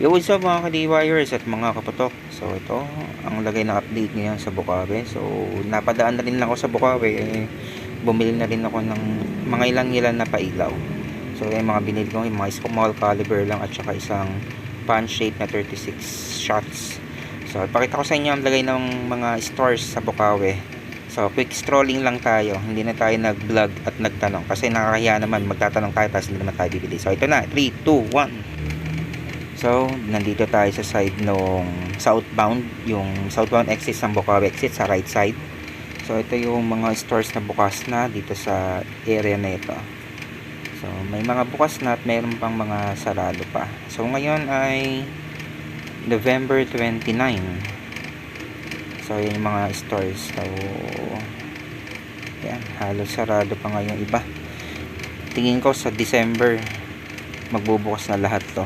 Yo, what's up mga ka-DIYers at mga kaputok. So ito, ang lagay na update ngayon sa Bukawi. So napadaan na rin ako sa Bukawi, bumili na rin ako ng mga ilang na pailaw. So yung mga binili ko, yung mga small caliber lang at saka isang pan shape na 36 shots. So ipakita ko sa inyo ang lagay ng mga stores sa Bukawi. So quick strolling lang tayo, hindi na tayo nag-vlog at nagtanong kasi nakakahiya naman magtatanong tayo tapos hindi naman tayo bibili. So ito na, 3, 2, 1. So, nandito tayo sa side nung southbound, yung southbound exit ng Bukawi exit sa right side. So, ito yung mga stores na bukas na dito sa area na ito. So, may mga bukas na at mayroon pang mga sarado pa. So, ngayon ay November 29. So, yun yung mga stores. So, yan, halos sarado pa ngayon iba. Tingin ko sa December magbubukas na lahat to.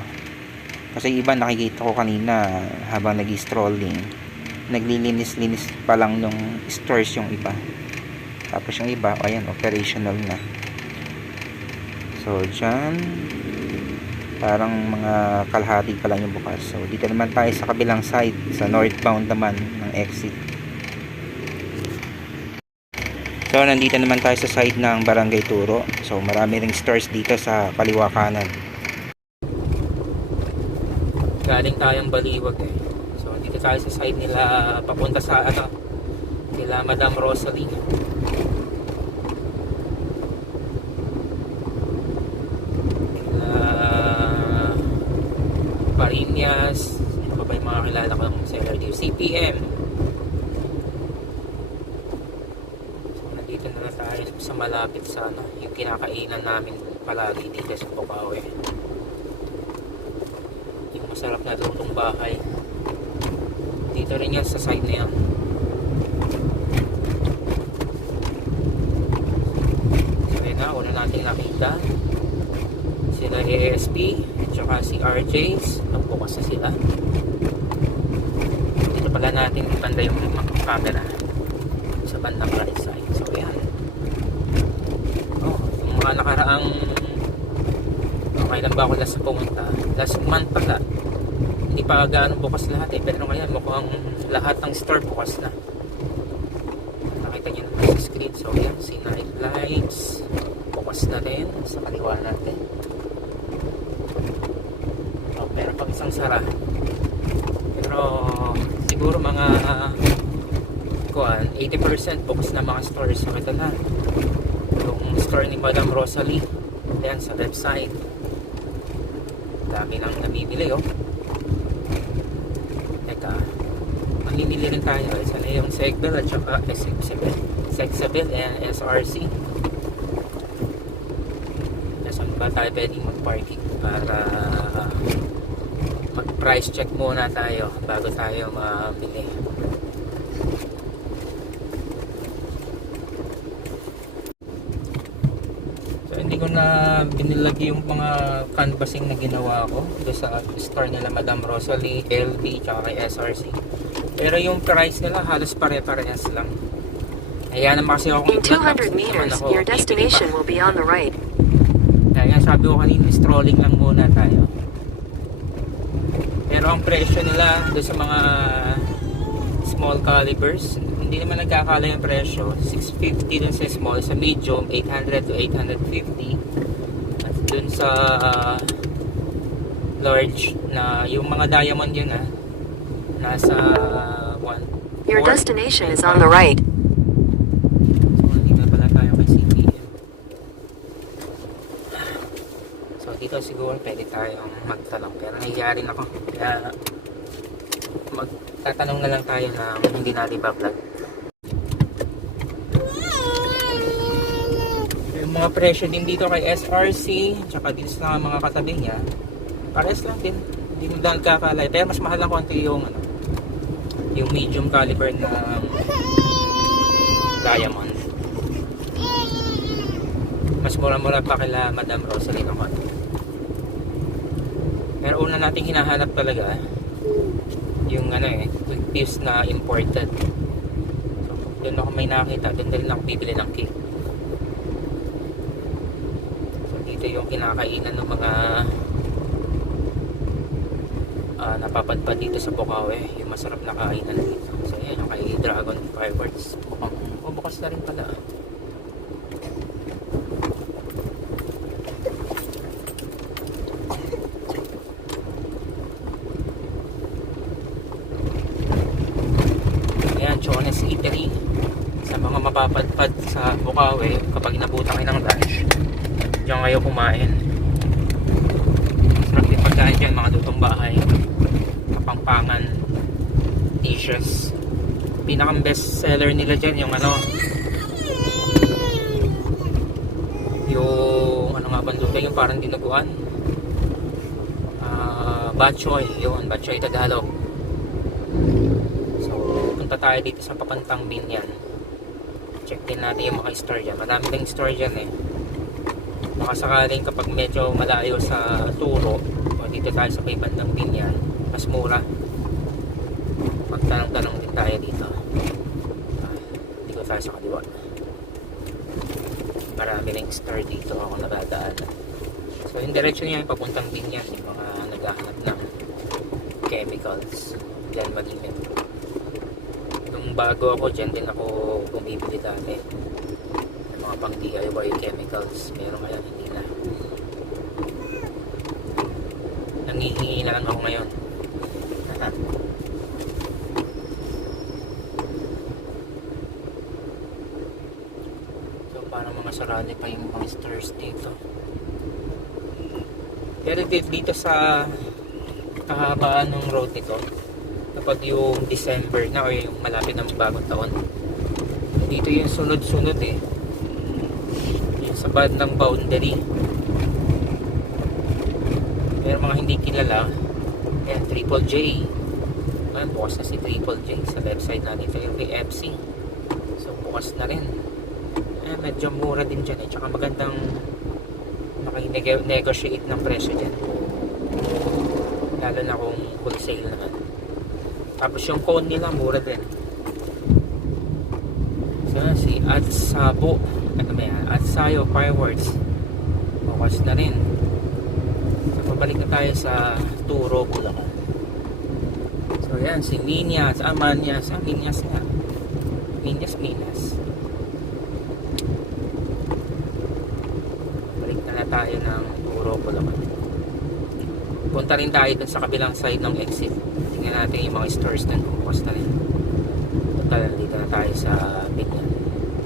Kasi iba nakikita ko kanina habang nag-strolling, naglilinis-linis pa lang nung stores yung iba. Tapos yung iba, ayan, operational na. So, dyan, parang mga kalahati pa lang yung bukas. So, dito naman tayo sa kabilang side, sa northbound naman ng exit. So, nandito naman tayo sa side ng Barangay Turo. So, marami ring stores dito sa kaliwa kanan. Galing tayong Baliwag So dito tayo sa side nila papunta sa nila Madam Rosalie. Parinas, ano pa ba yung mga kilala ko ng seller dito? CPM. So nandito na tayo sa malapit sa yung kinakainan namin palagi dito sa Bukawi. Masarap na lutong bahay dito rin yan sa side na yan. So yun na, una natin nakita sila ASP at saka si RJ's nagbukas na sila. Dito pala natin ipanda yung camera sa bandang right side. So yan, yung mga nakaraang kailan ba ako last pumunta, last month pala, hindi pa gaano bukas lahat pero ngayon mukhang lahat ng store bukas na. Nakita nyo na sa screen. So yan, si night lights bukas na rin sa kaliwa natin. Pero pag isang sara, pero siguro mga 80% bukas na mga stores. So ito na yung store ni Madam Rosalie, yan sa left side. Dami nang namimili Teka, mamimili rin tayo. Isa na yung Segbel at saka Segbel and SRC. Saan ba tayo pwedeng mag-parking para mag-price check muna tayo bago tayo mabili. Hindi ko na binilagay yung mga canvassing na ginawa ko doon sa store nila Madam Rosalie, LB, tsaka kay SRC. Pero yung price nila halos pare-parehas lang. Kaya naman kasi ako in 200 meters, your destination will be on the right. Kaya sabi ko kanina, strolling lang muna tayo. Pero ang presyo nila doon sa mga small calibers, hindi naman nagkakala yung presyo. 650 dun sa small, sa medium 800 to 850, at dun sa large na yung mga diamond yun nasa 1. Your destination is on the right. So dito pala tayo kay CPM. So dito siguro pwede tayong magtanong, pero nahihiya rin ako kaya magtatanong na lang tayo na hindi natin ba-vlog. Yung mga presyo din dito kay SRC tsaka dito sa mga katabi niya, pares lang din, hindi mo dahil kakalay, pero mas mahal lang konti yung yung medium caliber na diamond. Mas mura-mura pa kila Madam Rosalie ng konti. Pero una nating hinahanap talaga yung quick fuse na imported. So doon ako may nakita, doon rin ako bibili ng cake. So dito yung kinakainan ng mga napapadpad dito sa Bukawi, yung masarap na kainan dito. So yan, yung kay Dragon Fireworks, mukhang bukas na rin pala. Ayan, Chones Eatery. Sa mga mapapadpad sa Bukawi, kapag inabutan kayo ng lunch, diyan kayo kumain. Sarap din pagkain dyan, mga lutong bahay, kapampangan dishes. Pinakang best seller nila dyan yung yung ano nga bang luto, yung parang dinuguan, batchoy, yun, batchoy Tagalog. So punta tayo dito sa Papantang Binyan, check din natin yung mga store dyan. Madami ding store dyan eh. Baka sakaling kapag medyo malayo sa Turo o dito tayo sa may bandang Binyan, mas mura. Magtanong-tanong din tayo dito. Dito tayo sa kaliwa. Marami ring store dito ako nadadaan. So yung direction niya yung papuntang Binyan, yung mga naghahanap ng chemicals. Diyan malimit. Nung bago ako, dyan din ako bumibili dati. Yung mga pang DIY chemicals. Pero ngayon hindi na. Nangihingi na lang ako ngayon. So parang mga sarali pa yung mga stores dito. Pero dito sa kahabaan ng road nito, kapag yung December na o yung malapit ng bagong taon, dito yung sunod-sunod eh, yung sa bandang boundary. Pero mga hindi kilala, ayan, Triple J. Ayan, bukas na si Triple J sa website natin. Ito yung KFC, so bukas na rin. Ayan, medyo mura din dyan eh, tsaka magandang negotiate ng presyo dyan, lalo na kung wholesale naman. Tapos yung cone nila mura din. So si Atsabo, ano ba yan, Atsayo Fireworks, bukas na rin. So pabalik na tayo sa Turo, Bulacan. So yan, si Minyas, Manyas, Minyas nga, Minyas. Balik na tayo ng Turo, Bulacan. Punta rin tayo dun sa kabilang side ng exit. Tingnan natin yung mga stores na bukas na rin. Total, dito na tayo sa Binyan.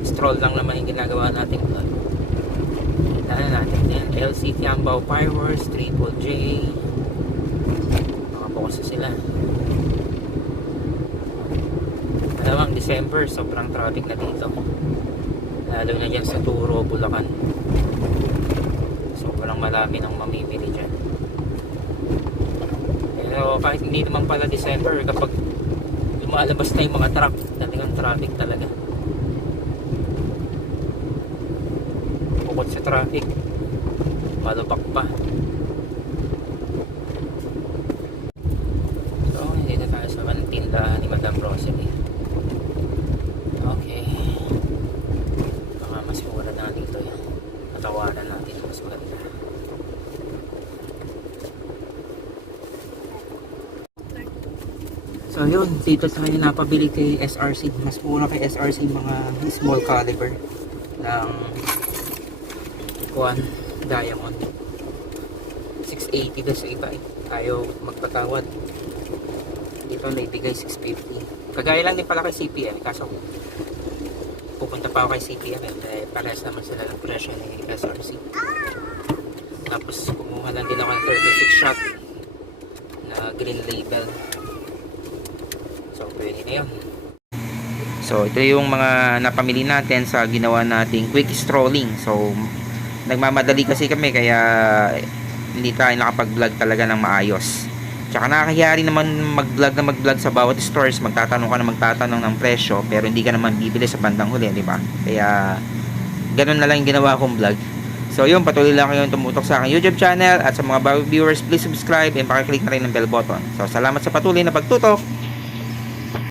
Stroll lang naman yung ginagawa natin vlog. Kita na natin yan. LC Tiambao Fireworks, Triple J. Mga bukas na sila. Dalawang December, sobrang traffic na dito. Lalo na dyan sa Turo, Bulacan. Sobrang marami ng mamimili dyan. Pero kahit hindi naman pala December, kapag lumalabas na yung mga truck, dating traffic talaga. Bukod sa traffic, malubak pa. So, dito tayo sa tindahan ni Madam Rosalie. Okay. Baka mas mura na dito yan. Patawaran natin mas maganda. So yun, dito tayo napabili kay SRC. Mas mura kay SRC mga small caliber ng Diamond. 680 doon sa iba eh. Ayaw magpatawad. Dito naibigay 650. Kagaya lang din pala kay CPM. Kaso pupunta pa ako kay CPM eh. Parehas naman sila ng presyo ni SRC. Tapos kumuha lang din ako ng 36 shot na green label. So, pwede na yun. So, ito yung mga napamili natin sa ginawa nating quick strolling. So, nagmamadali kasi kami kaya hindi tayo nakapag-vlog talaga ng maayos. Tsaka nakakahiyari naman mag-vlog sa bawat stores. Magtatanong ka na magtatanong ng presyo pero hindi ka naman bibili sa bandang huli, di ba? Kaya, ganun na lang yung ginawa kong vlog. So, yun, patuloy lang kayong tumutok sa aking YouTube channel at sa mga bagong viewers, please subscribe and pakiclick na rin ng bell button. So, salamat sa patuloy na pagtutok.